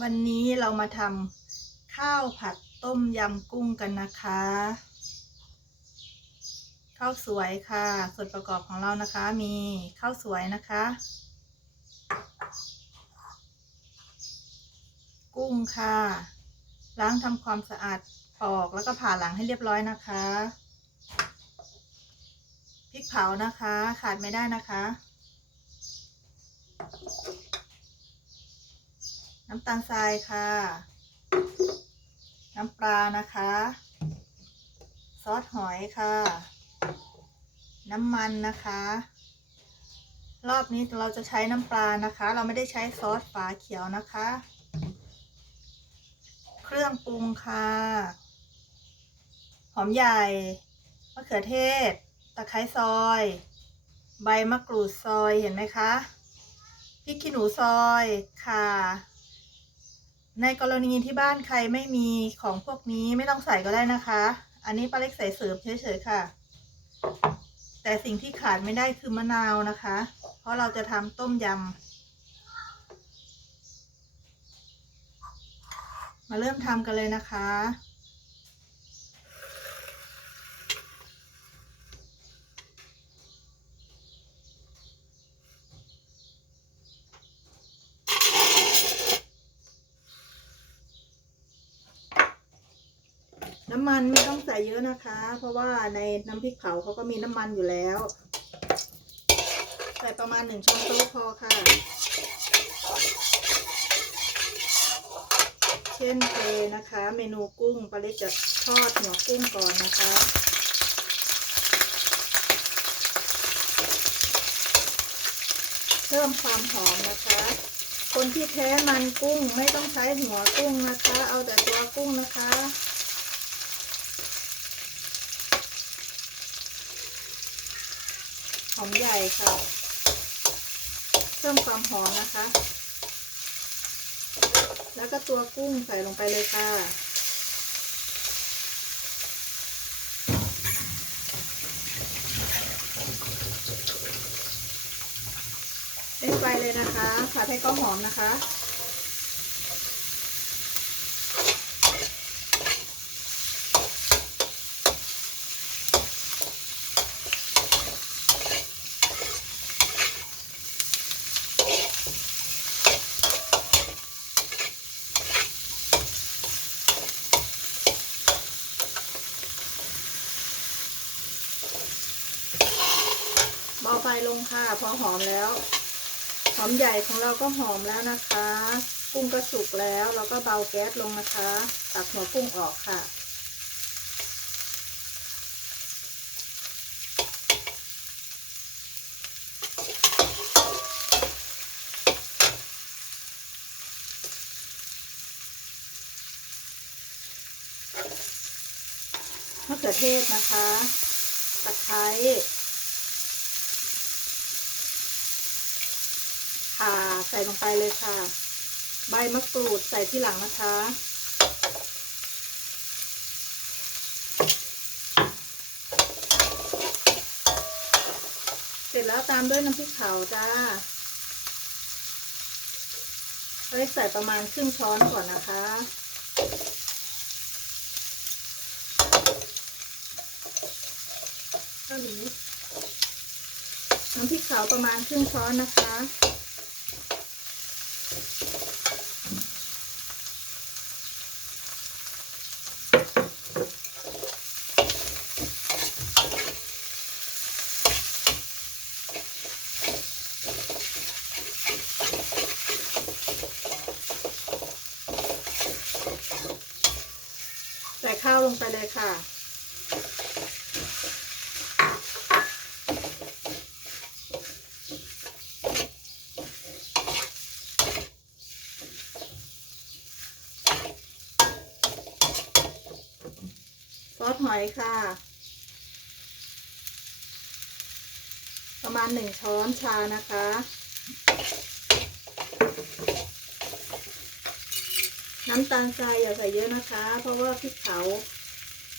วันนี้เรามาทำข้าวผัดต้มยำกุ้งกันนะคะ ข้าวสวยค่ะ ส่วนประกอบของเรานะคะมีข้าวสวยนะคะ กุ้งค่ะ ล้างทำความสะอาดปอกแล้วก็ผ่าหลังให้เรียบร้อยนะคะพริกเผานะคะ ขาดไม่ได้นะคะ น้ำตาลทรายค่ะ น้ำปลานะคะ ซอสหอยค่ะ น้ำมันนะคะ รอบนี้เราจะใช้น้ำปลานะคะ เราไม่ได้ใช้ซอสฝาเขียวนะคะ เครื่องปรุงค่ะ หอมใหญ่มะเขือเทศ ตะไคร้ซอย ใบมะกรูดซอยเห็นไหมคะพริกขี้หนูซอยค่ะ ในกรณีที่บ้านใครไม่มีของพวกนี้ไม่ต้องใส่ก็ได้นะคะ อันนี้ป้าเล็กใส่เสริมเฉยๆค่ะ แต่สิ่งที่ขาดไม่ได้คือมะนาวนะคะ เพราะเราจะทำต้มยำ มาเริ่มทำกันเลยนะคะ น้ำมันไม่ต้องใส่เยอะนะคะ เพราะว่าในน้ำพริกเผาเขาก็มีน้ำมันอยู่แล้ว ใส่ประมาณหนึ่งช้อนโต๊ะพอค่ะ เช่นเคยนะคะ เมนูกุ้งปลาเล็กจะทอดหัวกุ้งก่อนนะคะเพิ่มความหอมนะคะ คนที่แพ้มันกุ้งไม่ต้องใช้หัวกุ้งนะคะ เอาแต่ตัวกุ้งนะคะ อมใหญ่ค่ะ เพิ่มความหอมนะคะ แล้วก็ตัวกุ้งใส่ลงไปเลยค่ะ เล่นไฟเลยนะคะผัดให้ก็หอมนะคะ ไฟลงค่ะ พอหอมแล้ว หอมใหญ่ของเราก็หอมแล้วนะคะ กุ้งก็สุกแล้วเราก็เบาแก๊สลงนะคะ ตักหัวกุ้งออกค่ะ มะเขือเทศนะคะ ตะไคร้ ค่ะใส่ลงไปเลยค่ะ ใบมะกรูดใส่ที่หลังนะคะ เสร็จแล้วตามด้วยน้ำพริกเผาจ้าเราได้ใส่ประมาณครึ่งช้อนก่อนนะคะ เท่านี้น้ำพริกเผาประมาณครึ่งช้อนนะคะ ใส่ข้าวลงไปเลยค่ะ ซอสหอยค่ะ ประมาณหนึ่งช้อนชานะคะ น้ำตาลทรายอย่าใส่เยอะนะคะ เพราะว่าพริกเผา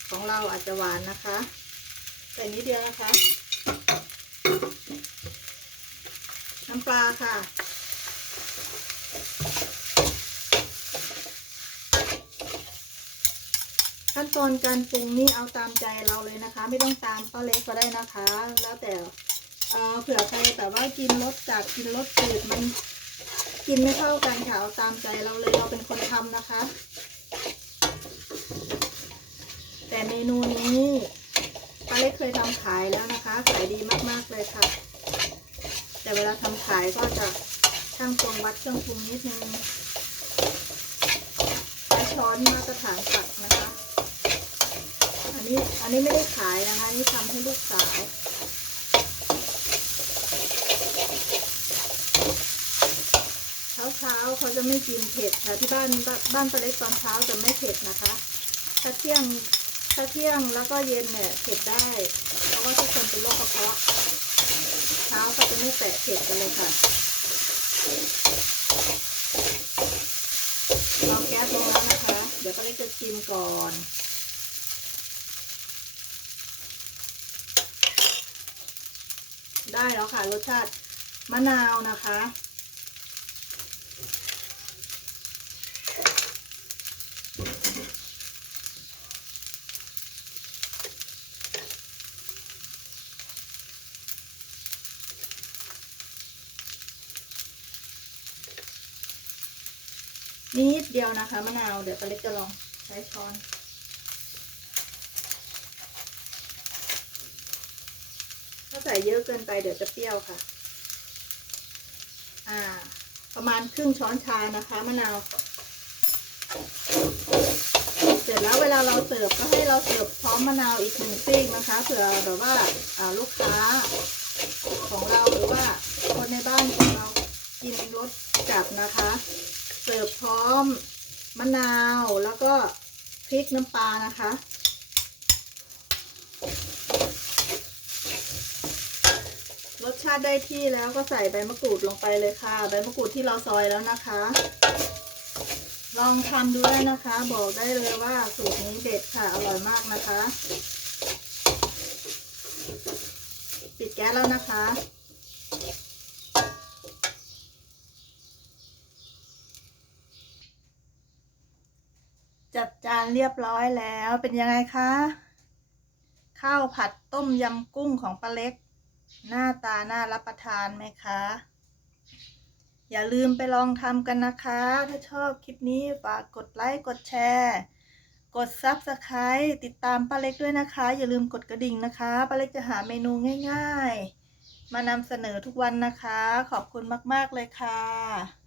ของเราอาจจะหวานนะคะใส่นิดเดียวนะคะ น้ำปลาค่ะขั้นตอนการปรุงนี่เอาตามใจเราเลยนะคะ ไม่ต้องตามป้าเล็กก็ได้นะคะ แล้วแต่เผื่อใครแต่ว่ากินรสจัดกินรสจืดมัน กินไม่เข้ากันค่ะเอาตามใจเราเลยเราเป็นคนทำนะคะ แต่เมนูนี้ป้าเล็กเคยทำขายแล้วนะคะขายดีมากๆเลยค่ะ แต่เวลาทำขายก็จะช่างตวงวัดเครื่องปรุงนิดนึงใช้ช้อนมาตรฐานตักนะคะ อันนี้อันนี้ไม่ได้ขายนะคะนี่ทำให้ลูกสาว ช้าเช้าเขาจะไม่กินเผ็ดค่ะที่บ้านบ้านบ้านปลาเล็กตอนเช้าจะไม่เผ็ดนะคะ ถ้าเที่ยงถ้าเที่ยงแล้วก็เย็นเนี่ยเผ็ดได้ เพราะว่าทุกคนเป็นโรคกระเพาะ เช้าก็จะไม่แตะเผ็ดกันเลยค่ะเราแก๊สลงแล้วนะคะ เดี๋ยวปลาเล็กจะชิมก่อนได้แล้วค่ะรสชาติมะนาวนะคะ นิดเดียวนะคะมะนาวเดี๋ยวปลาเล็กจะลองใช้ช้อนถ้าใส่เยอะเกินไปเดี๋ยวจะเปรี้ยวค่ะ อ่า ประมาณครึ่งช้อนชานะคะมะนาว เสร็จแล้วเวลาเราเสิร์ฟก็ให้เราเสิร์ฟพร้อมมะนาวอีกหนึ่งซีกนะคะเผื่อแบบว่าอ่าลูกค้าของเราหรือว่าคนในบ้านของเรากินรสจัดนะคะ เสิร์ฟพร้อมมะนาวแล้วก็พริกน้ำปลานะคะรสชาติได้ที่แล้วก็ใส่ใบมะกรูดลงไปเลยค่ะ ใบมะกรูดที่เราซอยแล้วนะคะ ลองทำดูได้นะคะ บอกได้เลยว่าสูตรนี้เด็ดค่ะ อร่อยมากนะคะ ปิดแก๊สแล้วนะคะ จัดจานเรียบร้อยแล้วเป็นยังไงคะ ข้าวผัดต้มยำกุ้งของป้าเล็ก หน้าตาน่ารับประทานไหมคะ อย่าลืมไปลองทำกันนะคะ ถ้าชอบคลิปนี้ฝากกดไลค์กดแชร์กด Subscribe ติดตามป้าเล็กด้วยนะคะ อย่าลืมกดกระดิ่งนะคะป้าเล็กจะหาเมนูง่าย ๆ มานำเสนอทุกวันนะคะ ขอบคุณมาก ๆ เลยค่ะ